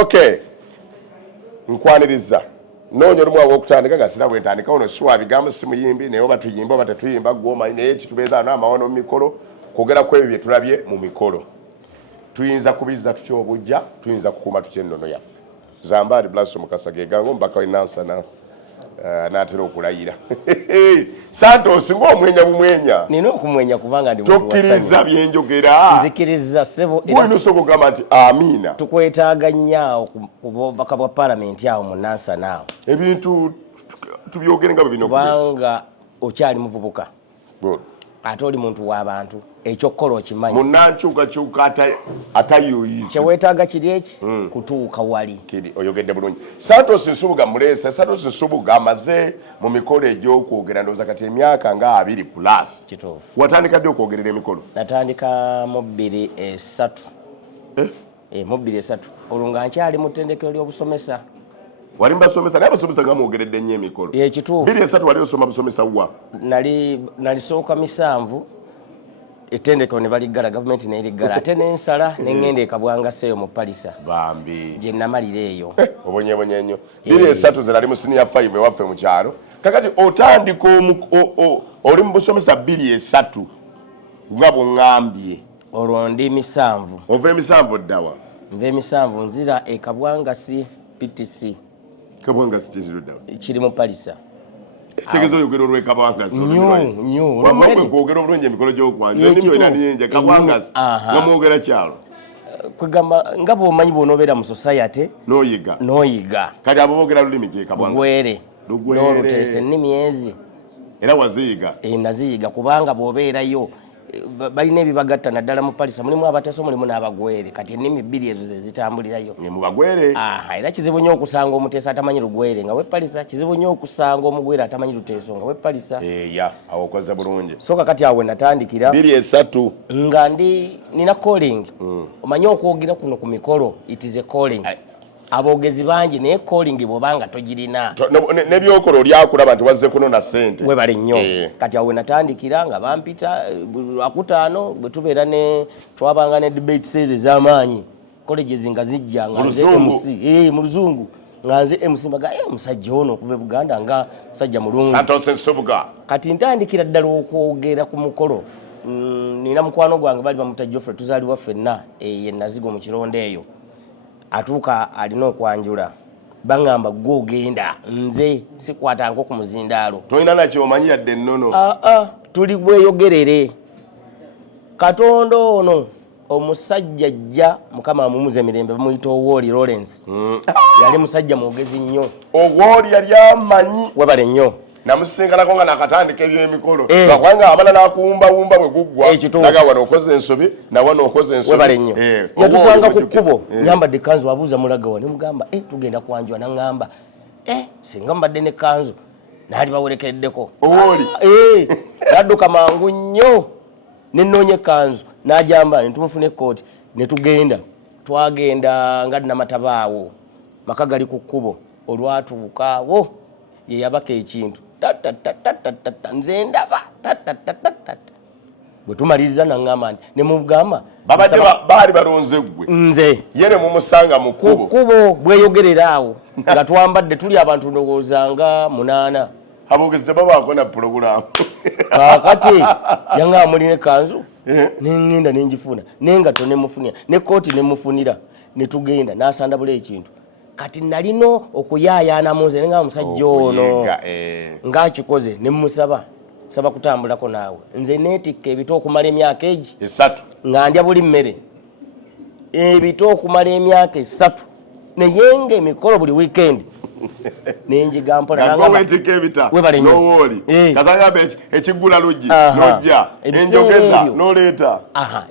Okay. Nkwaniriza. Nonyo lumu okutandika gasira bwentandika ono swa bigambo simuyimbi naye oba tuyimba oba tetuyimba goma naye kitubeza n'amawono mu mikolo kwogera ku ebyo tulabye mu mikolo. Tuyinza kubiza tutyo obujja, tuyinza kukuuma tutyo ennono yaffe. Zambali Blasso Mukasage gango mbaka winansa na natero okulayira. Santos ng'omwenya bumwenya. Nina okumwenya kubanga ndi muntu wasanya. Tokkiriza byenjogera. Nzikiriza sebo. Bwino soko gamba nti amina. Tukwetaaga nnyo kubaka bwa parliament awo mu Nansa naawo. Ebintu tubyogere nga bino. Kubanga okyali muvubuka. Good. Ate oli muntu w'abantu ekyokukola okimanyi. Munnankyukakyuka atayoyiza. Kyewetaaga kiri eki kutuuka wali. Kiri oyogedde bulungi. Santos Nsubuga Mulesa, Santos Nsubuga amaze mu mikolo egy'okwogera ndowooza kati emyaka nga 2+. Kituufu. Watandika ddi okwogerera emikolo? Natandika mu 2003. Mu 2003. Olwo nga nkyali mu ttendekero ly'obusomesa. Wali mbasomesa naye abasomesa gamwogeredde nnyo emikolo. Ekituufu. 2003 wali osoma busomesa wa? Nalisooka 7 ettendekero ne baligala gavumenti neeriggala ate nensala nengenda ekabwangaseeyo mu palisa bambi gye namalira eyo obonyebonye nnyo 2003 ze nali mu senior 5 ewaffe mu kyalo kakati otandika oli mu busomesa 2003 nga bw'oŋŋambye olwo ndi 7 ova emisanvu ddawa nva emisanvu nzira ekabwangasi PTC kabwangasi kyekiro ddawa kiri mu palisa Segezo yogero lwe kabwangasi nyo wamwe kwogera obulungi emikolo gy'okwanja ennimi ena ninja kabwangasi nga mwogera kyalo kwegamba nga bw'omanyi bw'onobeera mu society n'oyiga kati abo boogera lulimi ki kabwangasi n'oluteesa ennimi ezi era waziyiga naziyiga kubanga bw'obeerayo balina ebibagatta naddala mu palisa mulimu abateeso mulimu n'abagwere kati ennimi bbiri ezo ze zitambulirayo mu bagwere era kizibu nnyo okusanga omuteesa atamanyi lugwere nga wepalisa kizibu nnyo okusanga omugwere atamanyi luteeso nga wepalisa awo okoze bulungi so kakati awo natandikira 2-3 nga nina calling omanyi okwogera kuno ku mikolo it is a calling abogezi bangi naye calling bw'obanga togirina n'ebyokola olyakulaba nti wazze kunona ssente webale nnyo kati awo natandikira nga bampita Lwakutaano bwe tubeera ne twabanga ne debate season ez'amaanyi colleges nga zijja nga nze MC mu luzungu nga nze MC mbaga omusajja ono okuva e Buganda nga musajja mulungi Santos Nsubuga kati ntandikira ddala okwogera ku mukolo nina mukwano gwange bali bamuta Geoffrey tuzaalibwa ffenna ye Nazigo mu kironde eyo atuuka alina okwanjula bangamba gwogenda nze sikwata nko ku muzindaalo tolina nakyo omanyi yadde ennono tuli bweyogerere Katonda ono omusajja ajja mukama amumuze emirembe bamuyita Owoli Lawrence yali musajja mwogezi nnyo Owoli yali amanyi webale nnyo namusinkanako nga nakatandika ebyemikolo bakubanga amala nakuwumbawumba bwe guggwa naga wano okoze ensobi nawano okoze ensobi webale nnyo yatusanga ku kkubo nyambadde kanzu wabuuza mulaga wa ne mugamba tugenda kwanjwa naŋŋamba singa mbadde ne kanzu naali bawerekeddeko Owoli nadduka mangu nnyo nenoonya kanzu n'ajamba netumufuna ekkooti ne tugenda twagenda nga namatabaawo maka gali ku kkubo olwatuukaawo ye yabaka ekintu nze ndaba bwe tumaliriza naŋŋamba nti ne mugamba babadde baali balonze ggwe nze ye ne mumusanga mu kkubo bweyogerera awo nga twambadde tuli abantu ndowooza nga 8 abogezi tebabaako na pulogulaamu kakati yaŋŋamba mulina ekanzu neŋŋenda nenjifuna nengatto nemufunira nekkooti nemufunira netugenda n'asandabula ekintu kati nalina okuyaayaanamu nze nga omusajja ono ng'akikoze nemusaba saba kutambulako naawe nze neetikka ebito okumala emyaka egi 3 nga ndya buli mmere ebito okumala emyaka 3 naye nga emikolo buli weekend nenjiga mpola n'owoli kazagambe ekiggula luggi n'ojja enjogeza n'oleeta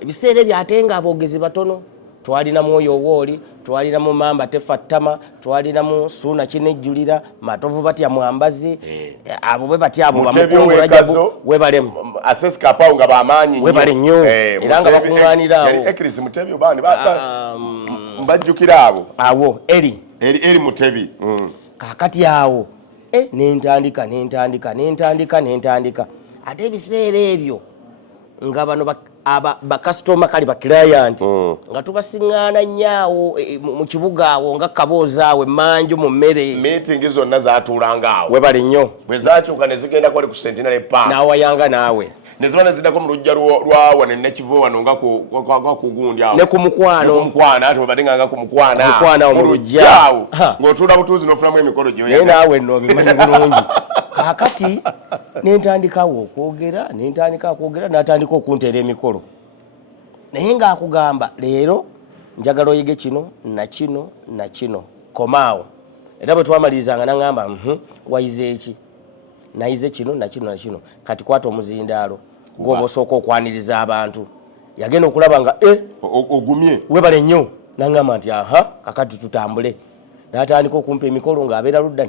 ebiseera ebyo ate nga abogezi batono twalina Mwoyo Owoli twalina mu Mamba Tefattama twalina mu Suuna Kinejjulira Matovu batya Mwambazi abo bwe batya abo bamukulu Rajabu webale Aseska Apawo nga bamaanyi nnyo webale nnyo era nga bakuŋŋaanira awo Ekris Mutebi bani mbajjukira awo eri Mutebi kakati awo nentandika ate ebiseera ebyo nga bano bakasitoma kali baklayant nga tubasiŋŋaana nnyo mu kibuga awo nga kaboozi awo emmanju mu mmere meeting zonna zaatuulanga awo webale nnyo bwe zaakyuka ne zigenda kwali ku Centenary Park n'awayanga naawe ne ziba ne ziddako mu lujja lwawa ne Nakivu wano nga ku gundi awo ne ku mukwano ate webadinga nga ku mukwana mu lujja awo ng'otuula butuuzi n'ofulamu emikolo naye naawe nno obimanyi bulungi kaakati nentandikawo okwogera n'atandika okunteera emikolo naye ng'akugamba leero njagala oyige kino na kino komaawo era bwe twamalirizanga n'aŋŋamba wayize eki nayize kino na kino kati kwata omuzindaalo ng'oba osooka okwaniriza abantu yagenda okulaba nga ogumye webale nnyo n'aŋŋamba nti kakati tutambule n'atandika okumpa emikolo ng'abeera ludda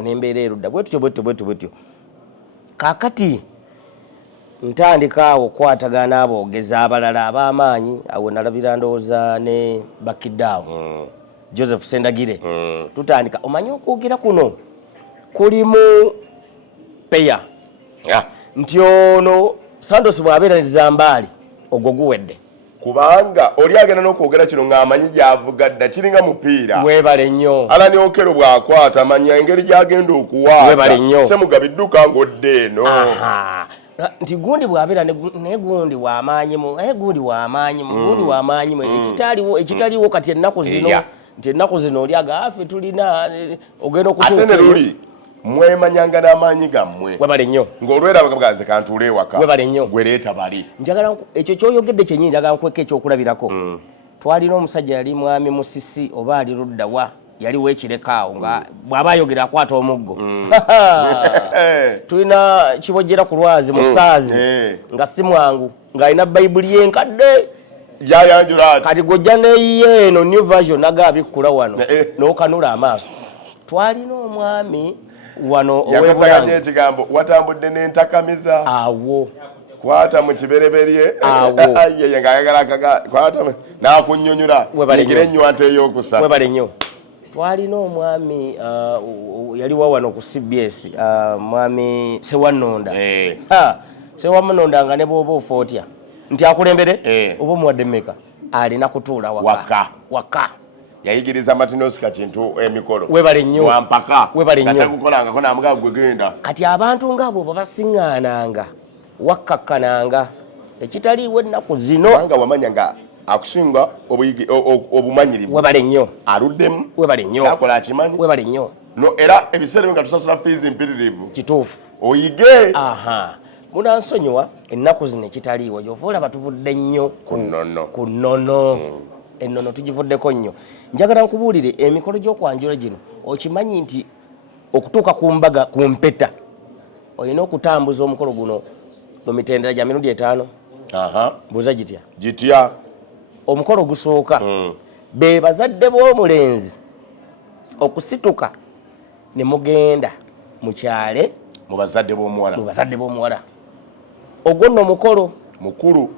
nembeera erudda bwetyo kaakati ntandika awo okwatagana aboogezi abalala ab'amaanyi awo nalabira ndowooza ne Bakidaawo Joseph Sendagire tutandika omanyi okwogera kuno kulimu peya nti ono Santos bw'abeera ne Zambaali ogwo guwedde kubanga oli agenda n'okwogera kino ng'amanyi gy'avuga dda kiringa mupiira webale nnyo Alan Okello bw'akwata amanya engeri gy'agenda okuwaata Ssemugabi dduka ng'odde eno nti gundi bw'abeera naye gundi w'amaanyi mu ekitaliwo kati ennaku zino oli agaafe tulina ogenda okutuuka ate ne luli mwemanyanga n'amaanyi gammwe webale nnyo ng'olwera bagaze kantuule ewaka webale nnyo gwereeta bali njagala ekyo kyoyogedde kyennyini njagala nkweka ekyokulabirako twalina omusajja yali mwami Musisi oba ali luddawa yali weekirekaawo nga bw'aba ayogera akwata omuggo tulina kibojjera ku lwazi musaazi nga si mwangu ng'alina bayibuli yenkadde gyayanjula kati gojja neyiye eno new version nagabikkula wano n'okanula amaaso twalina omwami wano yakozaganya ekigambo watambudde n'entakamiza awo kwata mu kibereberye yeye ng'ayagala kwata n'akunnyonnyola yingira ennywanto ey'okusatu webale nnyo twalina omwami yaliwo wano ku CBS mwami Sewannonda Sewannonda nga ne bw'oba ofootya nti akulembere oba omuwadde mmeka alina kutuula waka yayigiriza Martinosika kintu emikolo webale nnyo wampaka webale nnyo atakukolangako n'amugaa gwe genda kati abantu ng'abo babasiŋŋaananga wakkakkananga ekitaliiwo ennaku zino kubanga wamanya nga akusinga obumanyirivu webale nnyo aluddemu webale nnyo kyakola akimanyi webale nnyo no era ebiseera nga tusasula fiizi mpitirivu kituufu oyige munansonyiwa ennaku zino ekitaliiwo gy'ova olaba tuvudde nnyo ku nnono ennono tugivuddeko nnyo njagala nkubuulire emikolo gy'okwanjula gino okimanyi nti okutuuka ku mbaga ku mpeta olina okutambuza omukolo guno mu mitendera gya mirundi 5 mbuuza gitya omukolo gusooka be bazadde b'omulenzi okusituka ne mugenda mu kyale mu bazadde b'omuwala ogwo nno omukolo mukulu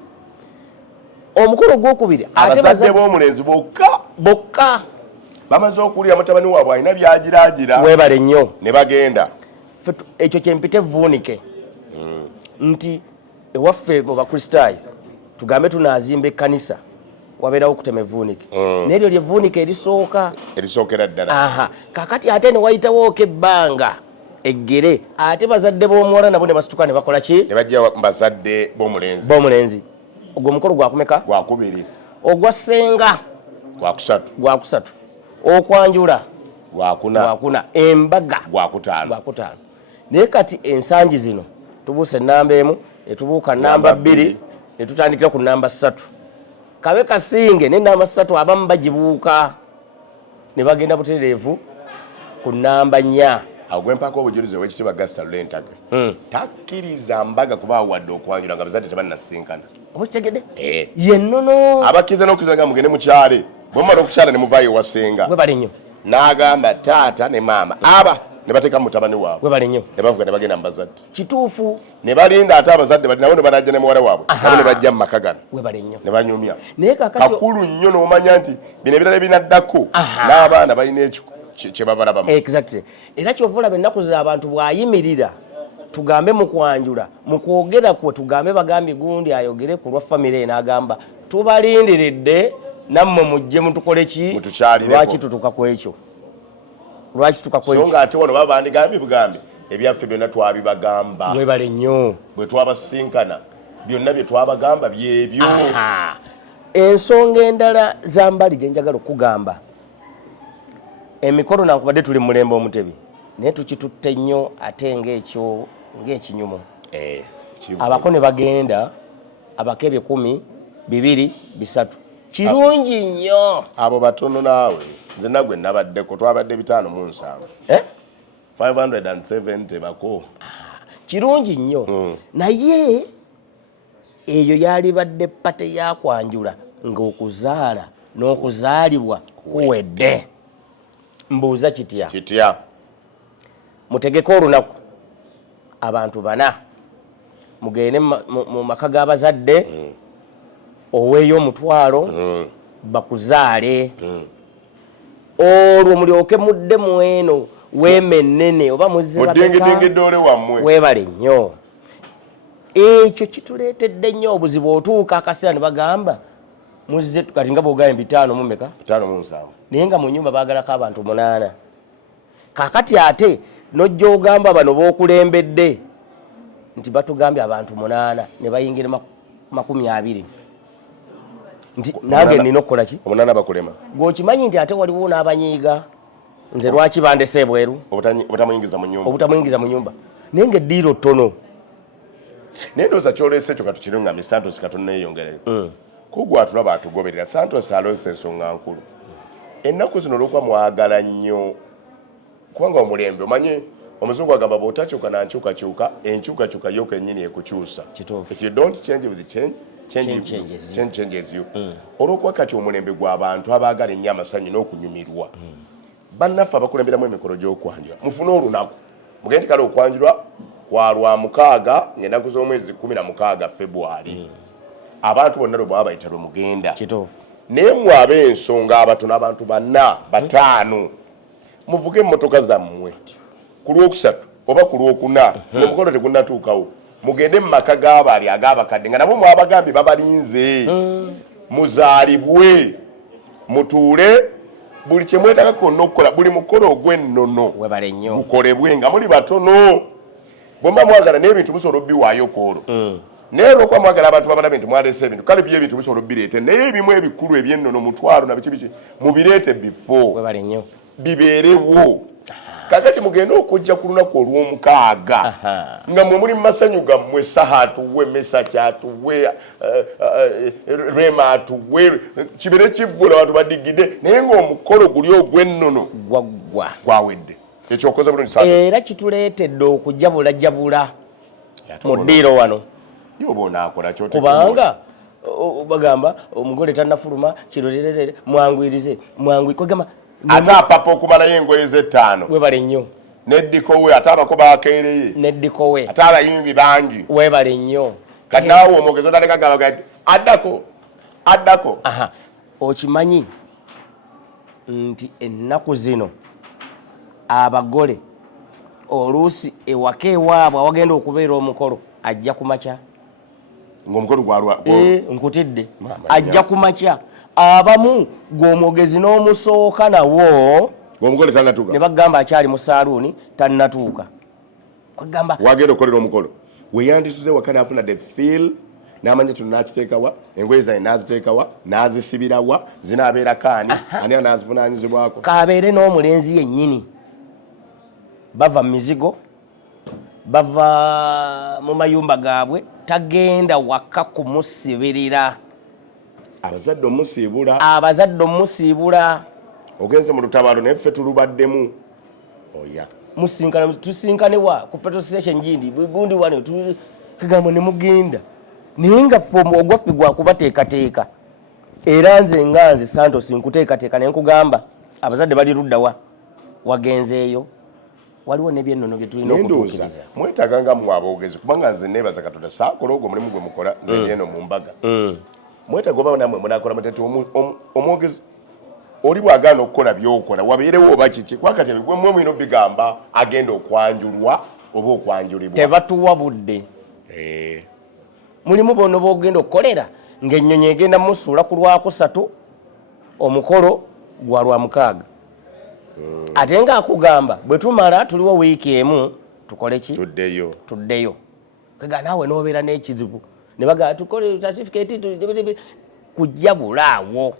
omukolo gwokubiri ate bazadde b'omulenzi bokka bamaze okuwulira mutabani waabwe alina byagiraagira webale nnyo ne bagenda ekyo kyempite vuunike nti ewaffe mu bakristaayo tugambe tunaazimba ekkanisa wabeerawo okutema evvuunike neryo lyevvuunike erisookera ddala kakati ate ne wayitawooko ebbanga eggere ate bazadde b'omuwala nabo ne basituka ne bakola ki ne bajja bazadde b'omulenzi ogwo omukolo gwakumeka gwakubiri ogwa ssenga gwakusatu okwanjula gwakuna embaga gwakutaano naye kati ensangi zino tubuuse ennamba emu netubuuka namba 2 netutandikira ku namba 3 kabe kasinge n'ennamba 3 abamu bagibuuka ne bagenda butereevu ku namba 4 awo gwempako obujulizi ow'ekitiibwa Augustus Lulentagwe takkiriza mbaga kuba wadde okwanjula nga bazadde tebannasinkana okitegedde yennono abakkiriza n'okkiriza nga mugende mukyale bwe mumala okukyala ne muvaayo ewasenga webale nnyo n'agamba taata ne maama ne bateeka mu mutabani waabwe webale nnyo ne bavuga ne bagenda mu bazadde kituufu ne balinda ate abazadde bali nabo ne banajja ne muwala waabwe nabo ne bajja mu maka gano webale nnyo ne banyumya naye kakati kakulu nnyo n'omanya nti bino ebirala binaddako n'abaana balina kye babalabamu exactly era kyova olaba ennaku zino abantu bw'ayimirira tugambe mu kwanjula mu kwogera kwe tugambe bagambye gundi ayogere ku lwa famire n'agamba tubalindiridde nammwe mujje mutukole ki lwaki tutuka ku ekyo so nga ate wano baba bandigambye bugambi ebyaffe byonna twabibagamba mwebale nnyo bwe twabasinkana byonna bye twabagamba byebyo. Ensonga endala za mbali gye njagala okugamba emikolo nankubadde tuli mulembe omutebi naye tukitutte nnyo ate ng'ekinyumu abako ne bagenda abakebe 10 2 3 kirungi nnyo abo batono naawe nze nagwe nabaddeko twabadde 507 570 bako kirungi nnyo naye eyo yali badde pate ya kwanjula ng'okuzaala n'okuzaalibwa kuwedde. Mbuuza kitya mutegeke olunaku abantu 4 mugende mu maka g'abazadde oweeyo omutwalo bakuzaale olwo mulyoke mudde mweno weemennene oba mudingidingidde wammwe weebale nnyo. Ekyo kituleetedde nnyo obuzibu otuuka akaseera ne bagamba muzze kati nga bwogambye 5 mu meka 507 naye nga mu nnyumba baagalako abantu 8 kaakati ate nojja ogamba bano b'okulembedde nti batugambye abantu 8 ne bayingira 20 nti nange nina okukola ki 8 bakulema gwokimanyi nti ate waliwo n'abanyiiga nze lwaki bandese ebweru obutamuyingiza mu nyumba naye nga eddiiro ttono naye ndowooza kyoleese ekyo katukirengamye Santos katuneeyongereyo kugwa tulaba atugoberera Santos alonse ensonga nkulu ennaku zino olwokuba mwagala nnyo kubanga omulembe omanyi omuzungu agamba bw'otakyuka nankyukakyuka enkyukakyuka yo kennyini ekukyusa. If you don't change with the change changes you. Olwokuba kati omulembe gw'abantu abaagala ennyo amasanyu n'okunyumirwa bannaffe abakulemberamu emikolo gy'okwanjula mufune olunaku mugende kale okwanjulwa kwa lwa 6 ng'ennaku z'omwezi 16 February abantu bonna lwe bwaba bayita lwe mugenda naye mwabe ensonga abatono abantu 4 5 muvuge emmotoka zammwe ku lwokusatu oba ku lwokuna omukolo tegunnatuukawo mugende mu maka g'abaali ag'abakadde nga nabo mwabagambye babalinze muzaalibwe mutuule buli kye mwetaaga konna okukola buli mukolo ogw'ennono gukolebwe nga muli batono bomba mwagala n'ebintu musobola obbiwaayo kwolwo naye olwokuba mwagala abantu babalabe nti mwaleese ebintu kale byo ebintu musobola obbireete naye ebimu ebikulu eby'ennono mutwalo na biki mubireete before bibeerewo kakati mugende okujja ku lunaku olw'omukaaga nga mwe muli mu masanyu gammwe saha atuwe mesa kyatuwe rema atuwe kibere kivvula abantu badigidde naye ng'omukolo guli ogw'ennono gwawedde ekyokoze bulungi era kituleetedde okujabulajabula mu ddiiro wano kubanga bagamba omugole tannafuluma kirolere mwangwirize kwegamba ate apapa okumalayo engoye ze5 webale nnyo neddikowe ate abako bakeereye neddikowe ate abayimbi bangi webale nnyo kati naawe omwogezi otalekagabagati addako okimanyi nti ennaku zino abagole oluusi ewaka ewaabwe awagenda okubeera omukolo ajja ku makya ng'omukolo gwalwa nkutidde ajja ku makya abamu gw'omwogezi n'omusooka nawo ng'omugole tannatuuka ne bagamba akyali mu saaluuni tannatuuka bagamba wagenda okukolera omukolo weyandisuze waka n'afuna the feel n'amanya kino n'akiteekawa engoye zaye n'aziteekawa n'azisibirawa zinaabeera kaani ani n'azivunaanyizibwako kaabeere n'omulenzi yennyini bava mu mizigo bava mu mayumba gaabwe tagenda waka kumusibirira abazadde omusiibula ogenze mu lutabaalo naye ffe tulubaddemu oya tusinkanewa ku petrol station gindi gundi wano tugamba ne mugenda naye nga ffe ogwaffe gwakubateekateeka era nze Santos nkuteekateeka naye nkugamba abazadde bali luddawa wagenzeeyo waliwo n'ebyennono bye tulina okutuukiriza mwetaaga nga mmwe aboogezi kubanga nze neebaza Katonda saakola ogwo omulimu gwe mukola nze ndi eno mu mbaga mwetaaga oba namwe munakola mutete omwogezi oli bw'agaana okukola by'okola wabeerewo oba kiki kwakati mwe mwino bigamba agenda okwanjulwa oba okwanjulibwa tebatuwa budde. Mulimu bono bogenda okukolera ng'ennyonyi egenda musuula ku Lwakusatu omukolo gwa Lwamukaaga. Ate ng'akugamba bwe tumala tuliwo wiiki emu tukole ki? Tuddeyo. Kega naawe n'obeera n'ekizibu ne bagamba tukole certificate kujja bulaawo.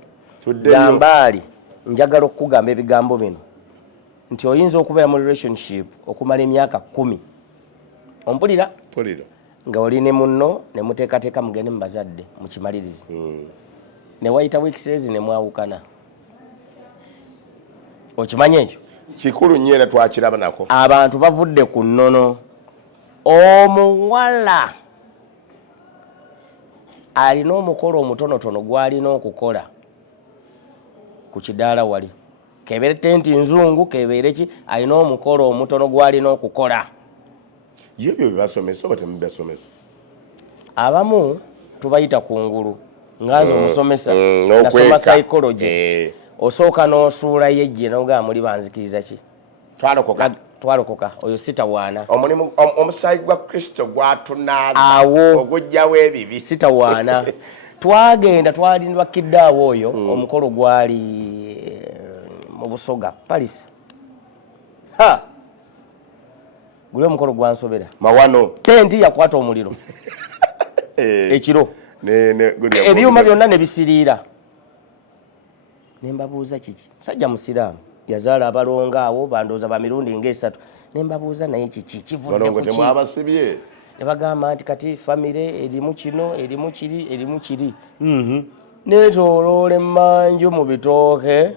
Zambaali njagala okukugamba ebigambo bino nti oyinza okubeera mu relationship okumala emyaka 10 ompulira nga oli ne munno ne muteekateeka mugende mu bazadde mu kimalirizi ne wayita weeks ezi ne mwawukana. Okimanyi ekyo kikulu nnyo era twakiraba nako. Abantu bavudde ku nnono. Omuwala alina omukolo omutonotono gw'alina okukola ku kidaala wali kebeere tenti nzungu kebeere ki alina omukolo omutono gw'alina okukola. Yebyo bibasomesa oba temubasomesa? Abamu tubayita kungulu nganze omusomesa nasoma psychology osooka n'osuula yejje n'ogamba muli banzikiriza ki twalokoka oyo sitawaana omusaayi gwa Kristo gwatunaaza awo ogujjawo ebibi sitawaana. Twagenda twalindwakidde awo oyo omukolo gwali mu Busoga Paris. Guli omukolo gwansobera mawano tenti yakwata omuliro ekiro ebyuma byonna ne bisiriira. Ne mbabuuza kiki musajja musiraamu yazaala abalongo awo bandooza ba mirundi nga 3 ne mbabuuza naye kiki kivudde ku ki? Ne bagamba nti kati famire erimu kino erimu kiri neetooloola emmanju mu bitooke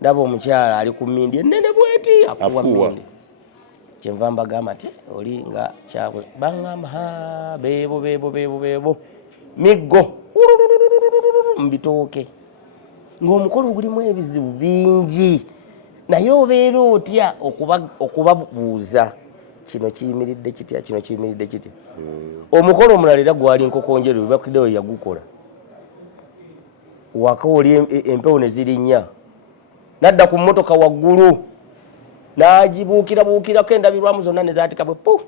ndaba omukyala ali ku mmindi ennene bweti afuwa mmindi. Kyenva mbagamba nti oli nga kyabwe baŋŋamba beebo miggo mu bitooke ng'omukolo gulimu ebizibu bingi naye obeera otya okubabuuza kino kiyimiridde kitya kino kiyimiridde kitya. Omukolo omulala era gwali nkokonjeru bakiddeyo yagukola waka oli empewo ne zirinnya nadda ku mmotoka waggulu n'agibuukirako endabirwamu zonna ne zaatika bwe pu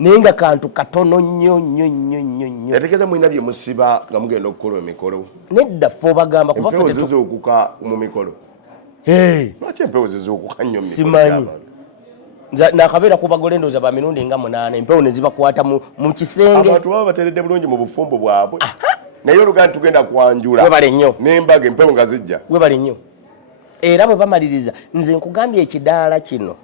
naye nga kantu katono nnyo. Yategeeza mulina bye musiba nga mugenda okukola emikolo. Nedda ffe obagamba kuba empewo zizuukuka mu mikolo. Lwaki empewo zizuukuka nnyo mu mikolo? Simanyi. Nakabeera ku bagole ndooza ba mirundi nga 8 empewo ne zibakwata mu kisenge. Abantu baba bateredde bulungi mu bufumbo bwabwe. Naye oluganda tugenda kwanjula. Webale nnyo. N'embaga empewo nga zijja. Webale nnyo. Era bwe bamaliriza nze nkugambye ekidaala kino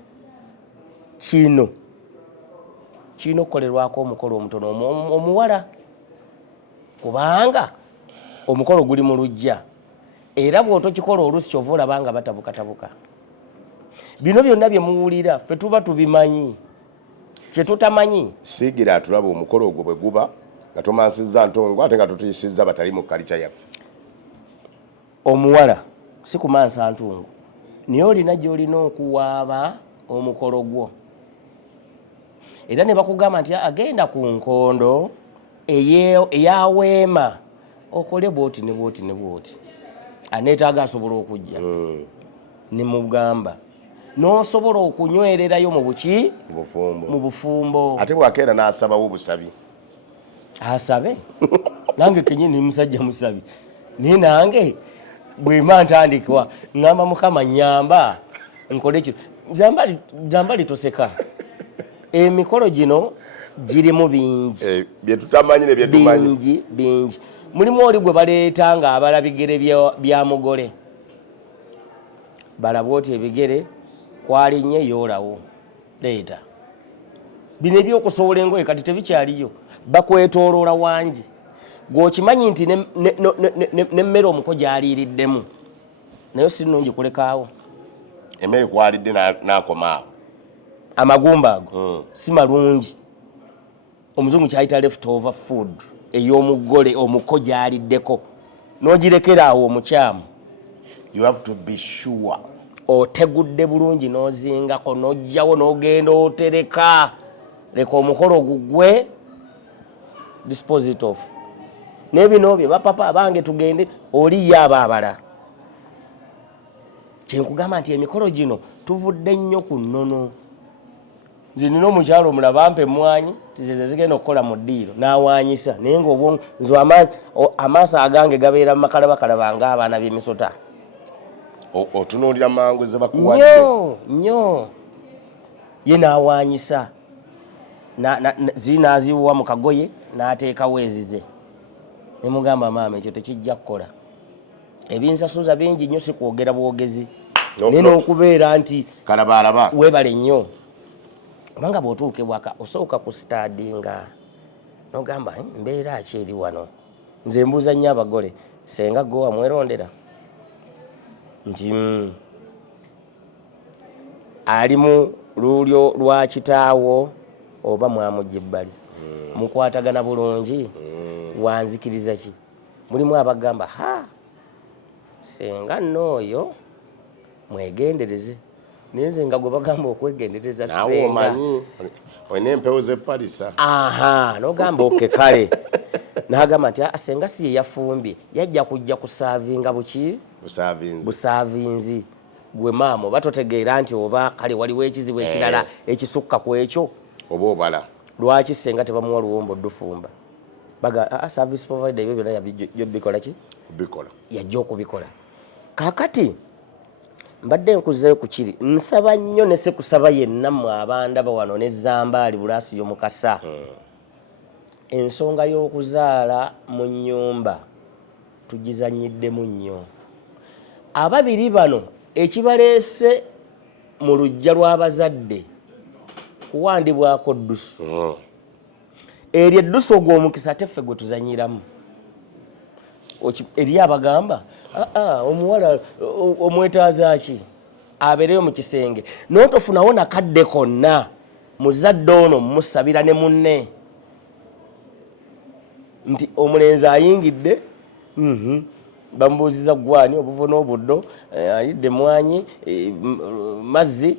okukolerwako omukolo omutono omuwala kubanga omukolo guli mu lujja era bw'otokikola oluusi kyova olabanga batabukatabuka. Bino byonna bye muwulira ffe tuba tubimanyi kye tutamanyi. Siigira atulaba omukolo ogwo bwe guba nga tomansizza ntongo ate nga tutuyisizza batali mu kalica yaffe. Omuwala si kumansa ntungo naye olina gy'olina okuwaaba omukolo gwo. Era ne bakugamba nti agenda ku nkondo eyaweema okole bwoti ne bwoti aneetaaga asobola okujja ne mugamba n'osobola okunywererayo mu buki mu bufumbo. Ate bwakeera n'asabawo busabi asabe nange kenyini musajja musabi naye nange bwema ntandikwa ngamba Mukama nyamba nkole kino Zambali toseka. Emikolo gino girimu bingi bye tutamanyi ne bye tumanyi bingi. Mulimu oli gwe baleeta nga abala bigere bya mugole balaba oti ebigere kwalinnye yoolawo leeta bino ebyokusowola engoye kati tebikyaliyo bakwetooloola wangi gwokimanyi nti nemmere omuko gyaliiriddemu naye si nnungi kulekaawo emmere kwalidde n'akomaawo. Amagumba ago si malungi. Omuzungu kyayita leftover food ey'omugole omuko gyaliddeko n'ogirekera awo omukyamu. You have to be sure otegudde bulungi n'ozingako n'ojjawo n'ogenda otereka leka omukolo gugwe dispose it off. N'ebino bye bapapa abange tugende oli ye abaabala kyenkugamba nti emikolo gino tuvudde nnyo ku nnono. Nze nina omukyalo omulaba ampa emmwanyi tizeze zigenda okukola mu ddiiro n'awaanyisa naye ngaobwongo nze amaaso agange gabeera mu makalabakalaba ng'abaana b'emisota. Otunuulira mangu ze bakuwadde nnyo ye n'awaanyisa zinaaziwa mu kagoye n'ateekawo ezize ne mugamba maama ekyo tekijja kukola. Ebinsasuza bingi nnyo si kwogera bwogezi naye n'okubeera nti kalabalaba weebale nnyo obanga bw'otuuka ewaka osooka ku sitaadinga n'ogamba mbeera ki eri wano. Nze mbuuza nnyo abagole senga gwe wamwerondera nti ali mu lulyo lwa kitaawo oba mwamugya ebbali mukwatagana bulungi wanzikiriza ki. Mulimu abagamba senga n'oyo mwegendereze naye nze nga gwe bagamba okwegendereza nawe omanyi olina empewo z'epalisa. N'ogamba oke kale n'agamba nti senga si ye yafumbye yajja kujja kusaavinga buki busaavinzi gwe maama oba totegeera nti oba kale waliwo ekizibu ekirala ekisukka ku ekyo oba obala. Lwaki senga tebamuwa luwombo ddufumba baga service provider ebyo byonna yajja bikola ki yajja okubikola. Kaakati mbadde nkuzeeyo ku kiri nsaba nnyo ne se kusaba yenna mmwe abandaba wano ne Zambaali Bulaasi y'Omukasa ensonga y'okuzaala mu nnyumba tugizanyiddemu nnyo. Ababiri bano ekibaleese mu luggya lw'abazadde kuwandibwako ddusu eryo eddusu ogw'omukisa teffe gwe tuzanyiramu. Eri abagamba omuwala omwetaaza ki abeereyo mu kisenge n'otofunawo nakadde konna muzadde ono musabira ne munne nti omulenzi ayingidde bamubuuziza gwani obuvo n'obuddo ayidde mwanyi mazzi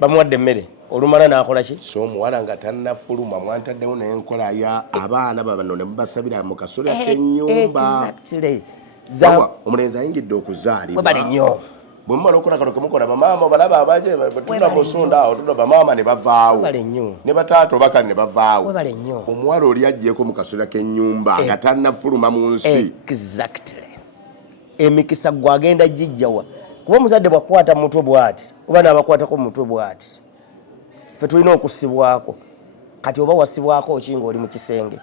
bamuwadde emmere olumala n'akola ki. So omuwala nga tannafuluma mwantaddewo n'enkola ya abaana bano ne mubasabira mu kasolya k'ennyumba. Omulenzi ayingidde okuzaalibwa bale nnyo bwe mumala okukola kano kemukola bamaama balaba abaje tuna musunda awo tuna bamaama ne bavaawo ne bataata oba kale ne bavaawo. Omuwala oli ajjeeko mu kasolya k'ennyumba nga tannafuluma mu nsi. Emikisa gwe agenda gijjawa kuba omuzadde bwakukwata mu mutwe bw'ati kuba n'abakwatako mu mutwe bw'ati ffe tulina okusibwako. Kati oba wasibwako ki ng'oli mu kisenge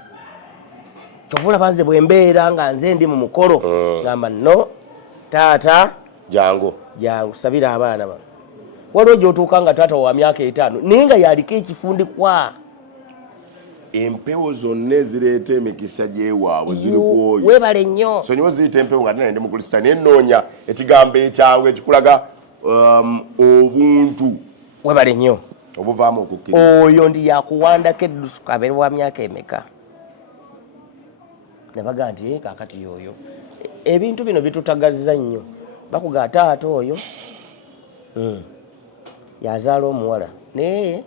kyova olaba nze bwe mbeera nga nze ndi mu mukolo ngamba no taata jangu sabira abaana bano. Waliwo gy'otuuka nga taata wa myaka 5 naye nga yaliko ekifundikwa. Empewo zonna ezireeta emikisa gy'ewaabwe ziri ku oyo. Weebale nnyo. Sonyiwo ziyita empewo nga tinaye ndi mukristaayo naye nnoonya ekigambo ekyangu ekikulaga obuntu. Weebale nnyo. Obuvaamu okukkiriza. Oyo ndi yakuwandako eddusu kabeere wa myaka emeka. Ne baga nti kaakati yoyo ebintu bino bitutagaziza nnyo. Bakuga taata oyo yazaala omuwala naye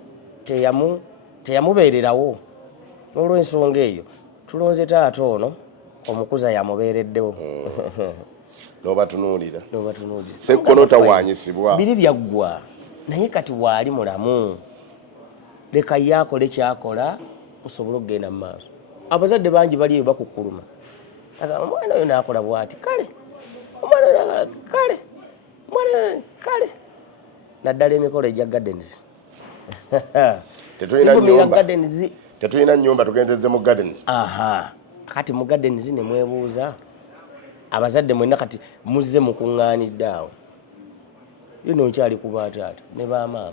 teyamubeererawo. Olw'ensonga eyo tulonze taata ono omukuza yamubeereddewo. N'obatunuulira sekkono tawaanyisibwa biri byaggwa naye kati waali mulamu leka yaakole kyakola osobole okugenda mu maaso. Abazadde bangi bali eyo bakukkuluma omwana oyo naakola bw'ati kale omwana kale naddala emikolo egya gardens. Tetulina nnyumba tugenzezze mu gardens. Kati mu gardens ne mwebuuza abazadde mwenna kati muzze mukuŋŋaanidde awo yo nookyali ku baataata ne bamaama.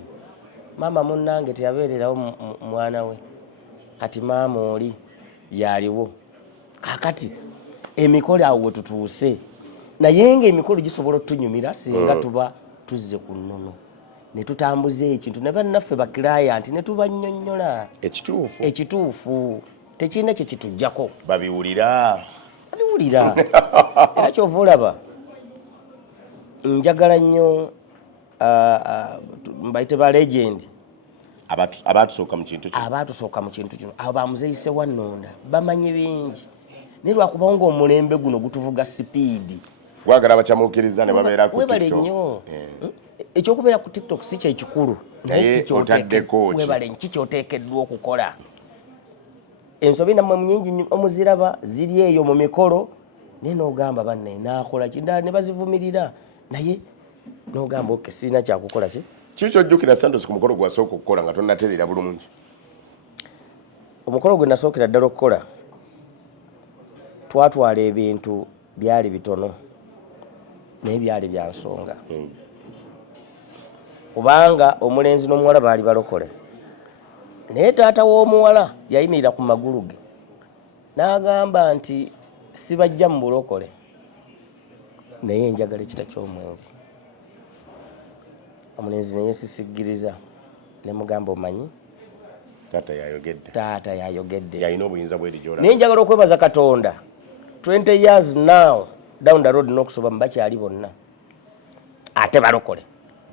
Maama munnange teyabeererawo mwana we kati maama oli yaliwo. Kaakati emikolo awo we tutuuse naye ng'emikolo gisobola otunyumira singa tuba tuzze ku nnono ne tutambuza ekintu ne bannaffe bakirayanti ne tubannyonnyola ekituufu tekirina kye kitujjako. Babiwulira era kyova olaba njagala nnyo mbayite ba legend abatusooka mu kintu kino abo bamuzeyise wannonda bamanyi bingi naye lwakuba nga omulembe guno gutuvuga sipiidi gwagala bachamukiriza ne babeera ku webale TikTok nnyo ekyokubeera ku TikTok si kyekikulu naye otaddeko webale nkikyoteekeddwa okukola ensobi nammwe nyingi omuziraba ziri eyo mu mikolo naye n'ogamba banne naakola kindala ne bazivumirira naye n'ogamba oke sirina kyakukola ki kikyojjukira Santos ku mukolo gwasooka okukola nga tonnatereera bulungi omukolo gwe nasookera ddala okukola twatwala ebintu byali bitono naye byali bya nsonga kubanga omulenzi n'omuwala baali balokole naye taata w'omuwala yayimirira ku magulu ge n'agamba nti sibajja mu bulokole naye njagala ekita ky'omwenvu omulenzi naye sisigiriza ne mugamba omanyi taata yayogedde yalina obuyinza bweri gy'olaba naye njagala okwebaza Katonda 20 years now down the road n'okusoba mu bakyali bonna ate balokole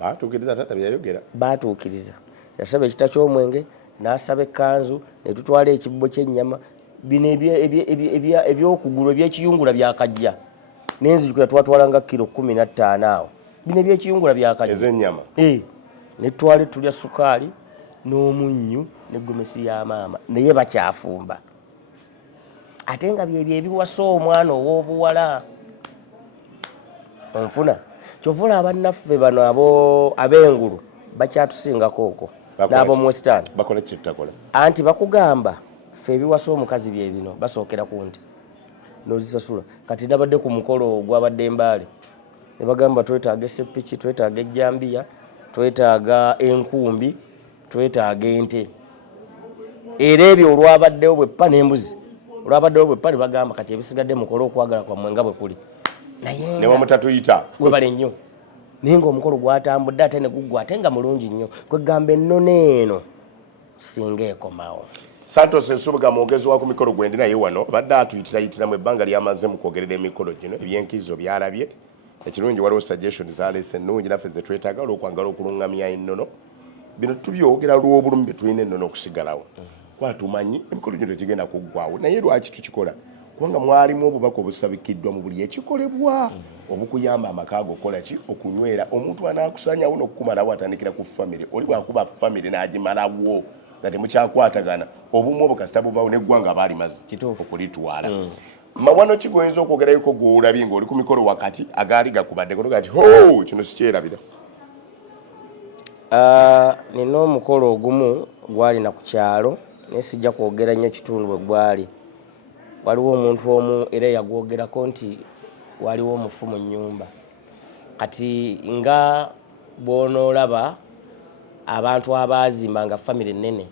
baatuukiriza taata byayogera baatuukiriza yasaba ekita ky'omwenge n'asaba ekkanzu ne tutwala ekibbo ky'ennyama bino ebyokugulu ebyekiyungula byakajja n'enzijukira twatwalanga kilo 15 awo bino ebyekiyungula byakajja ez'ennyama ne twale tulya sukaali n'omunnyu n'eggomesi ya maama naye bakyafumba ate nga byebyo ebiwasa omwana ow'obuwala onfuna kyovula abannaffe bano ab'engulu bakyatusingako okwo n'ab'omu western bakola kitakola anti bakugamba ffe ebiwasa omukazi bye bino basookera ku nti n'ozisasula kati nabadde ku mukolo gwabadde Mbale ne bagamba twetaaga esseppiki twetaaga ejjambiya twetaaga enkumbi twetaaga ente era ebyo olwabaddewo bwe ppa n'embuzi olwabaddewo bwe ppa ne bagamba kati ebisigadde mukole okwagala kwammwe nga bwe kuli naye ne wamutatuyita webale nnyo naye ng'omukolo gwatambudde ate ne guggwa ate nga mulungi nnyo kwegamba ennono eno singa ekomawo Santos Nsubuga mwogezi wa ku mikolo gwendi naye wano badde atuyitira mu ebbanga lyamaze mu kwogerera emikolo gino ebyenkizo byalabye ekirungi waliwo suggestion zaleese ennungi naffe ze twetaaga olw'okwagala okulungamya ennono bino tubyogera lw'obulumi bye tulina ennono okusigalawo kuba tumanyi emikolo gino tegigenda kuggwawo naye lwaki tukikola kubanga mwalimu obubaka obusabikiddwa mu buli ekikolebwa obukuyamba amaka ago okukola ki okunywera omuntu anaakusanyawo n'okukumalawo atandikira ku famire oli bwakuba famire n'agimalawo nga temukyakwatagana obumu obwo kasita buvaawo n'eggwanga baalimaze okulitwala wano kigoyinza okwogerayo gw'olabye ng'oli ku mikolo wakati agaali gakubadde konoga ti ho kino sikyerabira nina omukolo ogumu gwali na ku kyalo naye sijja kwogera nnyo kitundu bwe gwali waliwo omuntu omu era yagwogerako nti waliwo omufu mu nnyumba kati nga bw'onoolaba abantu abaazimba nga famire nnene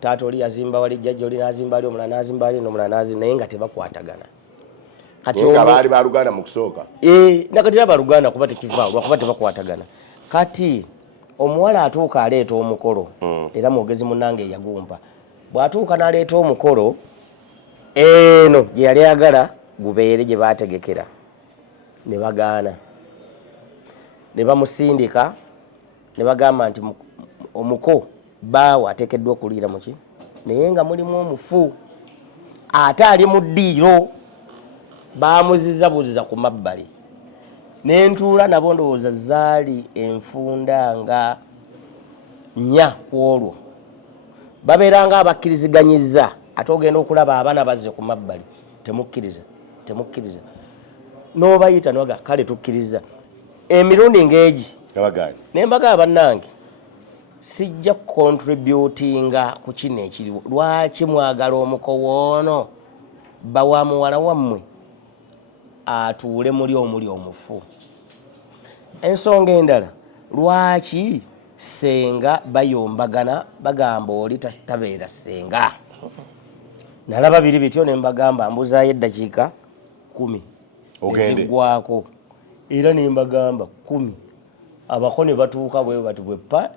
taata oli yazimba wali jjajja oli n'azimba ali omulala n'azimba ali n'omulala n'azimba naye nga tebakwatagana kati nga baali baluganda mu kusooka nakati era baluganda kuba tekivaawo lwakuba tebakwatagana kati omuwala atuuka aleeta omukolo era mwogezi munnange yagumpa bw'atuuka n'aleeta omukolo eno gye yali ayagala gubeere gye baategekera ne bagaana ne bamusindika ne bagamba nti omuko baawa ateekeddwa okuliira muki naye nga mulimu omufu ate ali mu ddiiro baamuzizabuziza ku mabbali n'entuula nabo ndowooza zaali enfunda nga 4 ku olwo babeeranga abakkiriziganyizza ate ogenda okulaba abaana bazze ku mabbali temukkiriza n'obayita noga kale tukkiriza emirundi ng'egi naye mbaga bannange sijja kucontributinga ku kino ekiriwo lwaki mwagala omukowoono bawa muwala wammwe atuule muli omuli omufu ensonga endala lwaki senga bayombagana bagamba oli tabeera senga nalaba biri bityo ne mbagamba mbuzaayo eddakiika 10 ezigwako era ne mbagamba 10 abako ne batuuka bwe bati bweppa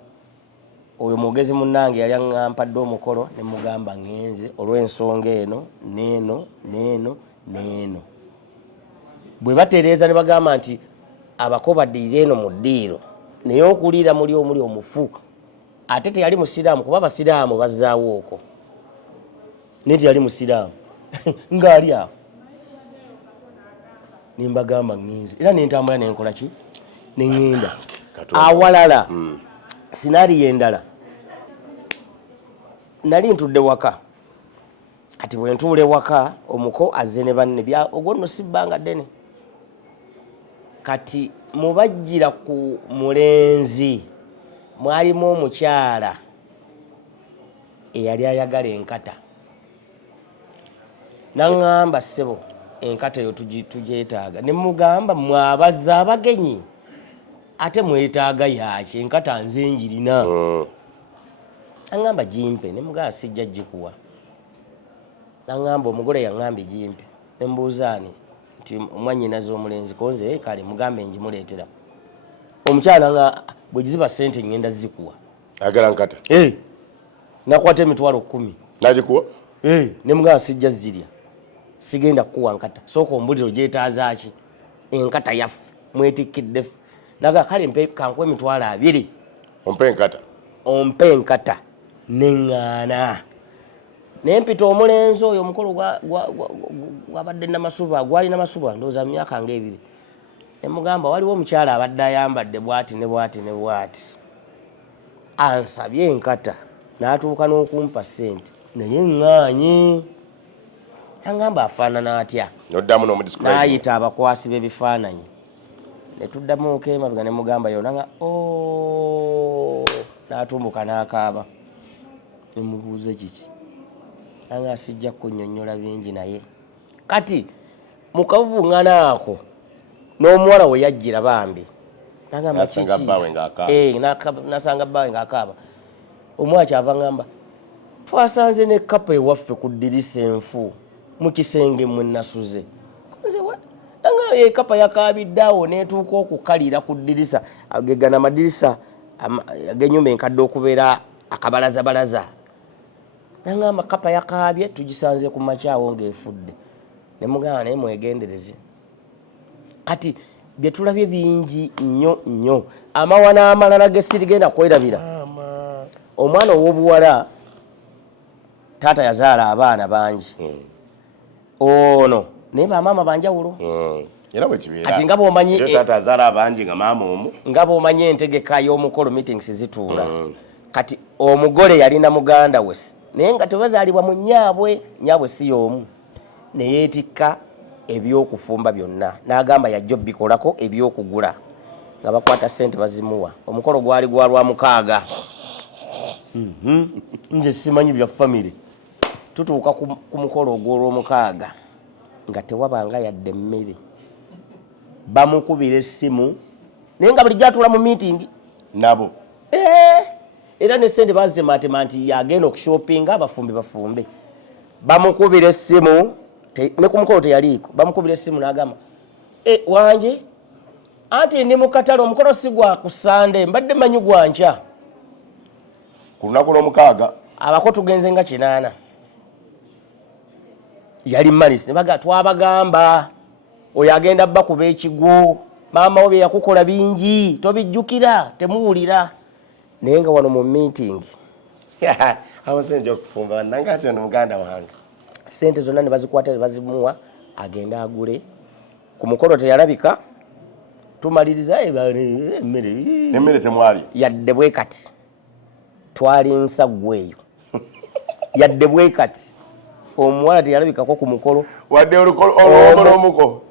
oyo mwogezi munnange yali aŋŋampadde omukolo ne mugamba ŋŋenze olw'ensonga eno n'eno bwe batereeza ne bagamba nti abako baddiire eno mu ddiiro naye okuliira muli omuli omufu ate teyali musiraamu kuba abasiraamu bazzaawo okwo naye teyali musiraamu ng'ali awo nimbagamba nginze era nentambula nenkola ki nengenda awalala sinari yendala nali ntudde waka ati bwe ntuule waka omuko azze ne banne bya ogwo nno sibbanga ddene kati mubajjira ku mulenzi mwalimu omukyala eyali ayagala enkata naŋŋamba ssebo enkata eyo tugyetaaga ne mugamba mwabazza abagenyi ate mwetaaga yaki enkata nze njirina aŋŋamba gimpe ne mugamba sijja gikuwa naŋŋamba omugole yaŋŋamba gimpe ne mbuuzaani nti omwannyinaze omulenzi konze kale mugambe njimuleetera omukyala nga bwe giziba ssente ngenda zikuwa agala nkata nakwata emitwalo 10 nagikuwa ne mugamba sijja zirya sigenda kukuwa nkata sooka ombuliro gyetazaaki enkata yaffe mwetikidde naga kale kankuwa emitwalo 2 ompe enkata neŋŋaana nempita omulenzi oyo omukolo gwabadde namasuba gwali namasuba ndowooza mu myaka nga 2 nemugamba waliwo omukyala abadde ayambadde bwati ne bwati ne bwati ansabye enkata n'atuuka n'okumpa ssente naye ŋŋaanye tangamba afaanana atya n'ayita abakwasi b'ebifaananyi ne tuddamu okemabega ne mugamba yona nga n'atumbuka n'akaaba ne mubuuza kiki nanga asijja kunnyonnyola bingi naye kati mu kavuvuŋŋana ako n'omuwala we yajjira bambi nasanga bbaawe ng'akaaba omuwala kyava ŋŋamba twasanze ne kapa ewaffe ku ddirisa enfu mu kisenge mwe nasuze nanga ekapa yakaabidde awo neetuuka okukalira ku ddirisa gegana amadirisa ag'ennyumba enkadde okubeera akabalazabalaza nangamba kapa yakaabye tugisanze ku makyawo ng'efudde ne mugamba naye mwegendereze kati bye tulabye bingi nnyo nnyo amawana amalala ge sirigenda kwerabira omwana ow'obuwala taata yazaala abaana bangi ono naye bamaama banjawulo era bwe kibeera kati nga bw'omanyi taata azaala abangi nga maama omu nga bw'omanyi entegeka y'omukolo meetings zituula kati omugole yalina muganda we naye nga tebazaalibwa mu nyaabwe si y'omu ne yeetikka ebyokufumba byonna n'agamba yajja obbikolako ebyokugula nga bakwata ssente bazimuwa omukolo gwali gwa Lwamukaaga nze simanyi bya famire tutuuka ku mukolo ogw'Olwomukaaga nga tewabanga yadde mmere bamukubira essimu naye nga bulijjo atuula mu meeting nabo era ne ssente bazitematema nti yagenda okushopinga abafumbi bafumbe bamukubira essimu ne ku mukolo teyaliiko bamukubira essimu n'agamba wanje anti ndi mu katale omukolo si gwa ku Sande mbadde manyi gwa nkya ku lunaku lw'Omukaaga abako tugenze nga 8 yali malisi nebaga twabagamba oyo agenda bakuba ekigo maama wo bye yakukola bingi tobijjukira temuwulira naye nga wano mu meeting abasenja okufumba nanga ati ono muganda wange sente zonna ne bazikwata ne bazimuwa agenda agule ku mukolo teyalabika tumaliriza emmere temwali yadde bwe kati twali nsagweeyo yadde bwe kati omuwala teyalabikako ku mukolo wadde olumuko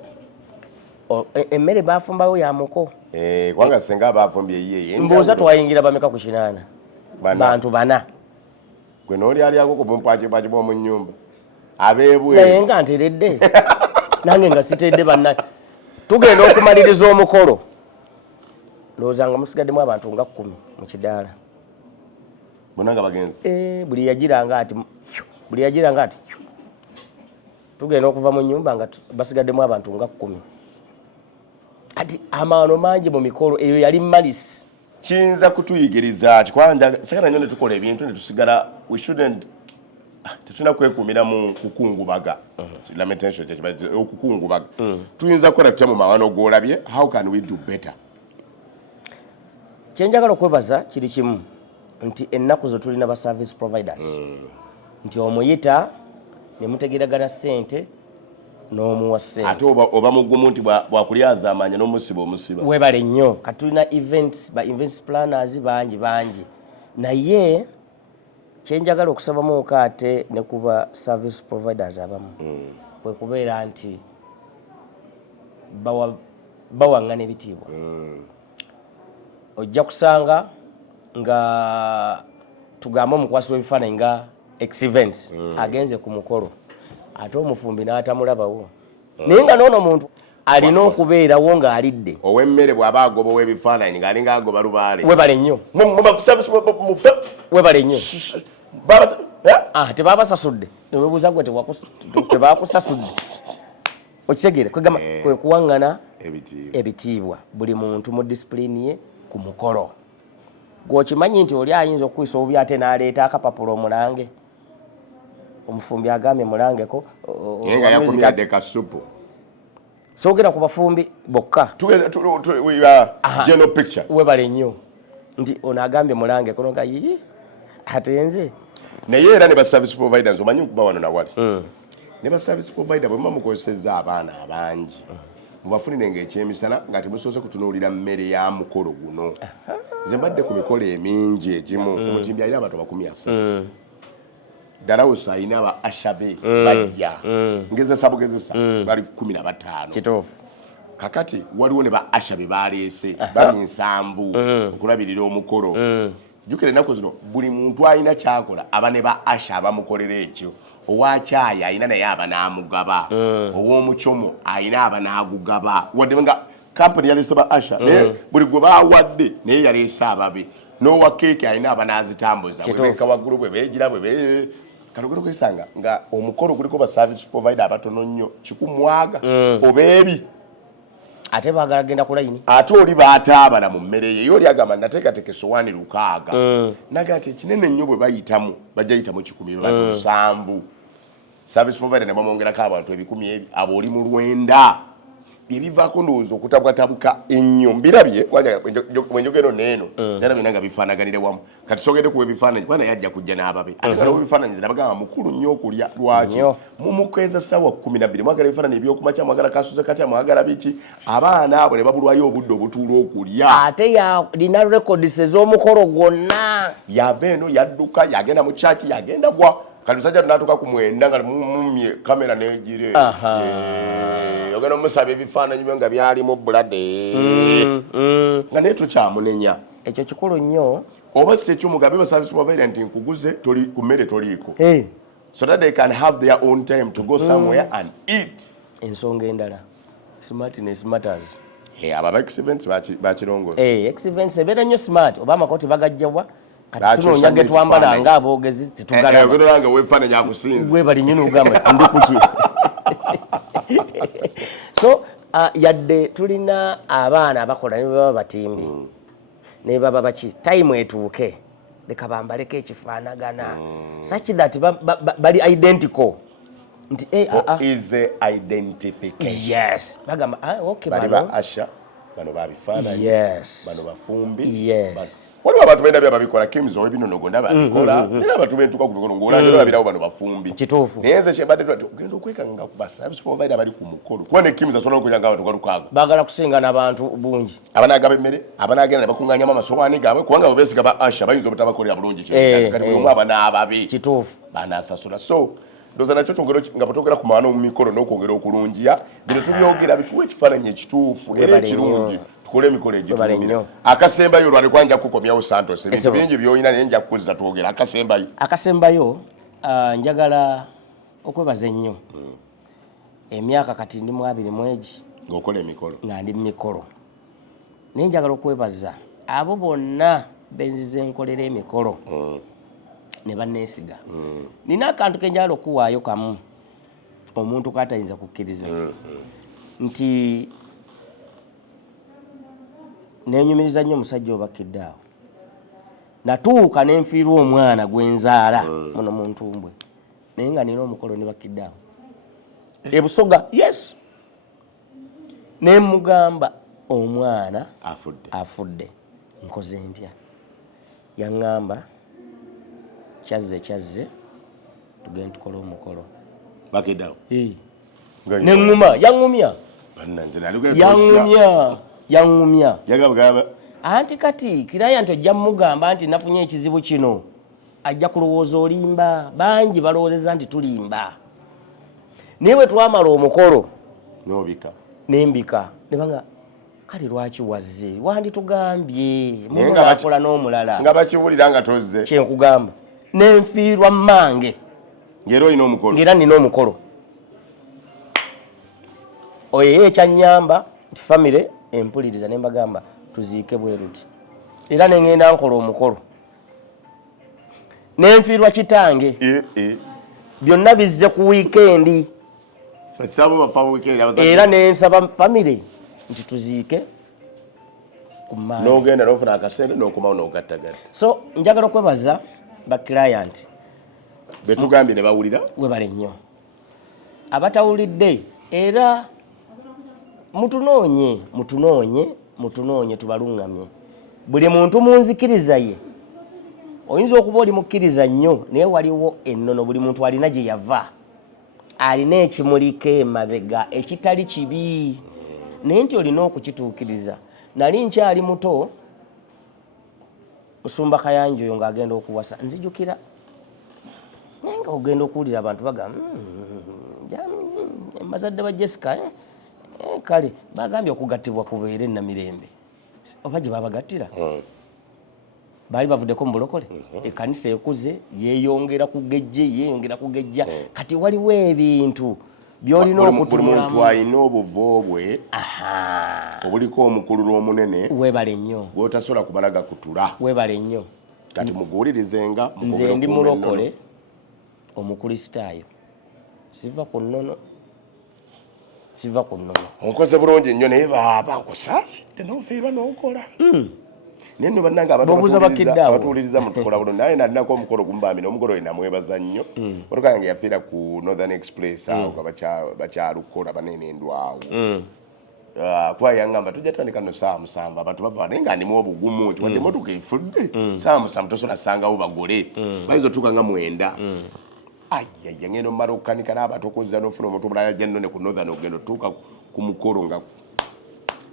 emmere bafumbawo ya muko kubanga senga abafumbye ye mbuuza twayingira bameka ku 8 bantu 4 gwe n'oli alyako ku bumpakipaki bw'omu nnyumba abeebwe naye nga nteredde nange nga sitedde banna tugenda okumaliriza omukolo ndowooza nga musigaddemu abantu nga 10 mu kidaala bonna nga bagenzi buli yagiranga ati tugenda okuva mu nnyumba nga basigaddemu abantu nga 10 kati amaano mangi mu mikolo eyo yali malisi kiyinza kutuyigiriza kikwanja sekana nnyo ne tukola ebintu ne tusigala tetulina kwekuumira mu kukungubaga lamentation okukungubaga tuyinza kukola tutya mu mawano gw'olabye how can we do better kyenjagala okwebaza kiri kimu nti ennaku zo tulina ba service providers nti omuyita ne mutegeragana ssente n'omuwa ssente ate oba mugumu nti bwakulyaza amanya n'omusiba webale nnyo kati tulina events planners bangi naye kyenjagala okusabamu ate ne kuba service providers abamu kwe kubeera nti bawaŋŋana ebitiibwa ojja kusanga nga tugambe omukwasi w'ebifaananyi nga exevents agenze ku mukolo ate omufumbi n'atamulabawo naye nga n'ono muntu alina okubeerawo ng'alidde ow'emmere bw'aba agoba ow'ebifaananyi ng'alinga agoba lubaale webale nnyo webale nnyo tebabasasudde newebuuza gwe tebakusasudde okitegeere kwe kuwaŋŋana ebitiibwa buli muntu mu disipulini ye ku mukolo gwokimanyi nti oli ayinza okuyisa obubi ate n'aleeta akapapula omulange omufumbi agambye mulangeko nga yakumyadde kasupu soogera ku bafumbi bokka general picture webale nnyo nti ono agambye mulangeko noga yii ate nze naye era ne ba service providers omanyi okuba wano nawali ne ba service provider bwe muba mukozesezza abaana abangi mubafunirenga ekyemisana nga temusoose kutunuulira mmere ya mukolo guno nze mbadde ku mikolo emingi egimu omutimbi alina abantu 30 Darawusa alina aba ashabe bajja ngezesa bugezesa bali 15 kituufu kakati waliwo ne ba ashabe baleese bali 7 okulabirira omukolo jukire ennaku zino buli muntu alina kyakola aba ne ba asha abamukolera ekyo owakyaya alina naye aba n'amugaba ow'omucomo alina aba n'agugaba wadde nga kampani yaleese ba asha naye buli gwe baawadde naye yaleese ababe n'owa keeke alina aba n'azitambuza bwebeka waggulu bwe beegira bwe kalogero kwesanga nga omukolo guliko ba service provider abatono nnyo kikumwaga obeebi ate baagala genda ku layini ate oli baataabala mu mmere ye oli agamba nateekateeka essowaani 6 naga nti ekinene nnyo bwe bayitamu bajja yitamu 10 batu 7 service provider ne bamwongerako abantu 10 abo oli mu 9 byebivaako ndowooza okutabwatabuka ennyo mbirabye bwenjogero neeno era bina nga bifaanaganire wamu kati sogedde kuwa ebifaananyi bwana yajja kujja n'ababe ate kalawo ebifaananyi zinabagamba mukulu nnyo okulya lwaki mumukeeza ssaawa 12 mwagala ebifaananyi ebyokumakya mwagala kasuze katya mwagala biki abaana abo ne babulwayo obudde obutuula okulya ate yalina records ez'omukolo gwonna yava eno yadduka yagenda mu kyaki yagenda gwa kati musajja tunatuuka ku 9 nga mumye kamera n'egire ogenda omusaba ebifaananyi byo nga byalimu bulade nga naye tukyamunenya ekyo kikulu nnyo oba si ekyomugambe ba service provider nti nkuguze ku mmere toliiko so that they can have their own time to go somewhere and eat ensonga endala smartness matters aba excellence bakirongoza excellence ebeera nnyo smart oba amakoti bagajjawa kati tunoonya ge twambala nga aboogezi tetugalanga weefaananyi akusinze webali nnyo n'ogamba ndi kuki so yadde tulina abaana abakola ne baba batimbi ne baba baki time etuuke leka bambaleko ekifaanagana such that bali identical nti is identification yes bagamba okay bali ba asha bano babifaananyi bano bafumbi waliwo abantu balina byababikola kimzo ebinonogo ndababikola era abantu bentuka ku mikolo ng'olangira babirawo bano bafumbi kituufu naye nze kyembadde tulati ogenda okwekanga ku ba service provider bali ku mukolo kuba ne kimzo asobola okujanga abantu galukaago baagala kusinga abantu bungi abanaagaba emmere abanaagenda ne bakuŋŋaanyamu amasowaani gaabwe kubanga beesiga ba asha bayinza obutabakolera bulungi kati buli omu aba n'ababe kituufu banaasasula so ndoza nakyo nga bwetwogera ku maana mu mikolo n'okwongera okulungiya bino tubyogera bituwa ekifaananyi ekituufu era ekirungi tukole emikolo egitulumira akasembayo olwali kwanja kukomyawo santos ebintu bingi byolina naye nja kukuzza twogera akasembayo njagala okwebaza ennyo emyaka kati ndi mu 20 ng'okola emikolo nga ndi mu mikolo naye njagala okwebaza abo bonna benzize nkolera emikolo ne banneesiga nina akantu kenjagala okuwaayo kamu omuntu katayinza kukkiriza nti nenyumiriza nnyo omusajja obakidde awo natuuka nenfiirwa omwana gwenzaala muno mu ntumbwe naye nga nina omukolo ne bakidde awo ebusoga yes nemugamba omwana afudde nkoze ntya yaŋŋamba kyazze tugende tukole omukolo bakidawo neŋŋuma yaŋŋumya yaŋŋumya anti kati kiraya nti ojja mugamba nti nafunye ekizibu kino ajja kulowooza olimba bangi balowoozeza nti tulimba naye bwe twamala omukolo nembika nebanga kale lwaki wazze wanditugambye muakola n'omulala nga bakiwulira nga tozze kyenkugamba nenfiirwa mmange ng'era nina omukolo oyo ekyanyamba nti famire empuliriza nembagamba tuziike bweruti era neŋŋenda nkola omukolo nenfiirwa kitange byonna bizze ku wiikendi era nensaba famire nti tuziike nogenda nofuna akasente nokumawo nogattagatta so njagala okwebaza baklayant betugambye ne bawulira webale nnyo abatawulidde era mutunoonye tubaluŋŋamye buli muntu munzikiriza ye oyinza okuba oli mukkiriza nnyo naye waliwo ennono buli muntu alina gye yava alina ekimuliko emabega ekitali kibi naye nti olina okukituukiriza nali nkyali muto musumba kayanja oyo ng'agenda okuwasa nzijukira naye nga ogenda okuwulira abantu bagamba bazadde ba Jessica kale bagambye okugattibwa kubeere namirembe oba gye babagattira baali bavuddeko mu bulokole ekkanisa ekuze yeeyongera kugejja kati waliwo ebintu byolina okutunulamu muntu alina obuvo bwe obuliko omukululo omunene webale nnyo gwotasobola kumala gakutula webale nnyo kati muguwulirizenga nze ndi mulokole omukristaayo siva ku nnono onkoze bulungi nnyo naye babankosazidde nofiirwa n'okola naye nno bannange abatuwuliriza mutukola bulungi naye nalinako omukolo gumbamina omukolo oyo namwebaza nnyo motoka yange yafiira ku Northern Express awo bakyalukola banenendwawo kuba yangamba tujja tutandika no saa 7 abantu bava naye nga ndimu obugumu nti wadde emotoka efudde saa 7 tosobola sangawo bagole bayinza otuuka nga 9 ayaya ngendo mmala okukanika n'abatokoza n'ofuna omuntu omulala ajja nno ne ku Northern ogenda otuuka ku mukolo nga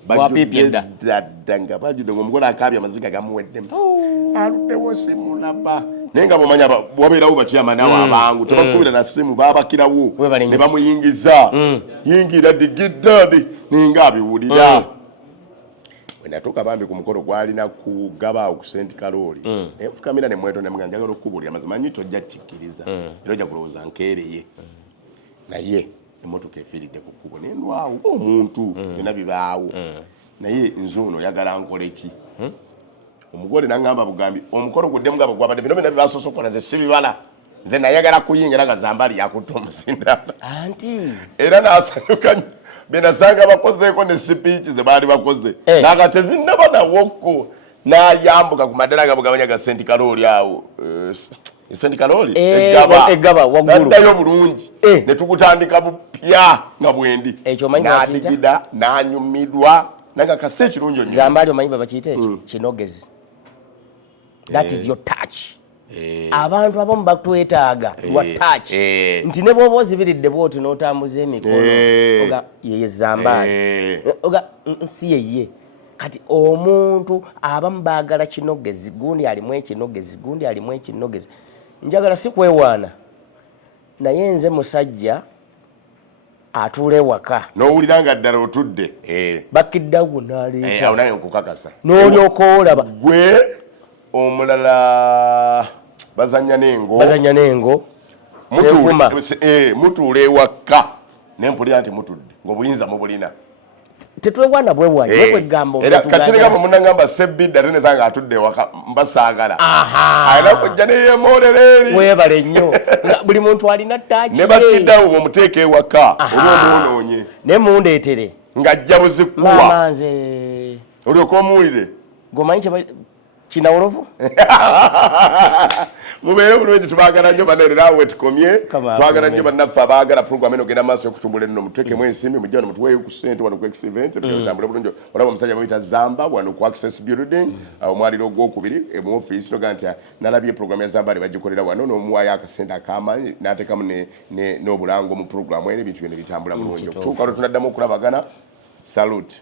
bajjudde nga omugole akaabye amaziga gamuweddemu aluddewo simulaba naye nga bwomanya wabeerawo bakyamanawo abangu tebakubira na simu babakirawo ne bamuyingiza yingira digidadi ninga abiwulira wenatuuka bambi ku mukolo gwalina kugabaawo ku St. Karoli enfukamira ne mweto nemuga njagala okubuulira mazima nyo tojja kikkiriza era ojja kulowooza nkeereye naye emotoka efiiridde ku kkubo nendwawo omuntu byonna bibaawo naye nze ono oyagala nkole ki omugole nangamba bugambi omukolo guddemu nga gwabadde bino byonna byebasoose okukola nze sibibala nze nayagala kuyinga era nga zambali yakutta omusindana era nasanyuka benasanga bakozeeko ne sipiiki ze baali bakoze naga tezinnaba nawokko nayambuka ku maddala agabugabanya ga St. Karoli awo St. Karoli egaba waggulu naddayo bulungi ne tukutandika bupya nga bwendi nadigida nanyumidwa nanga kase ekirungi nnyo zambali omanyi babakiyite kinogezi that is your touch abantu abamu batwetaaga lwa touch nti ne bwoba ozibiridde bwoti n'otambuza emikono oga yeye zambali oga si yeye kati omuntu abamu baagala kinogezi gundi alimu ekinogezi njagala si kwewaana naye nze musajja atuula ewaka n'owulira nga ddala otudde bakiddawo n'aleeta awo naye okukakasa n'olyoka olaba gwe omulala bazanya n'engo mutuula ewaka nempulira nti mutudde ng'obuyinza mubulina tetwewaana bwewanyi kwegamba kakiregamba munagamba sebbidda ate nesanga atudde ewaka mbasaagala alina kujja neyemoolera eri webale nnyo buli muntu alina taaki ne bakiddawo bwomuteeka ewaka olw'omwonoonye naye mundeetere ng'ajja buzikkuwa maama nze olyoka omuwulire gomanyi kinawolovu mubeere bulungi tubagala nnyo banererawo wetukomye twagala nnyo bannaffe abaagala program eno genda maaso yokutumbula eno mututeekemu ensimbi mujja wano mutuweeyo ku ssente wano ku exivent bitambule bulungi olaba omusajja muyita Zamba wano ku Access Building omwaliro ogwokubiri mu ofiisi noga nti nalabye program ya Zamba bagikolera wano n'omuwaayo akasente akamanyi n'ateekamu n'obulango mu program eno ebintu byonna bitambula bulungi okutuuka lwe tunaddamu okulabagana salute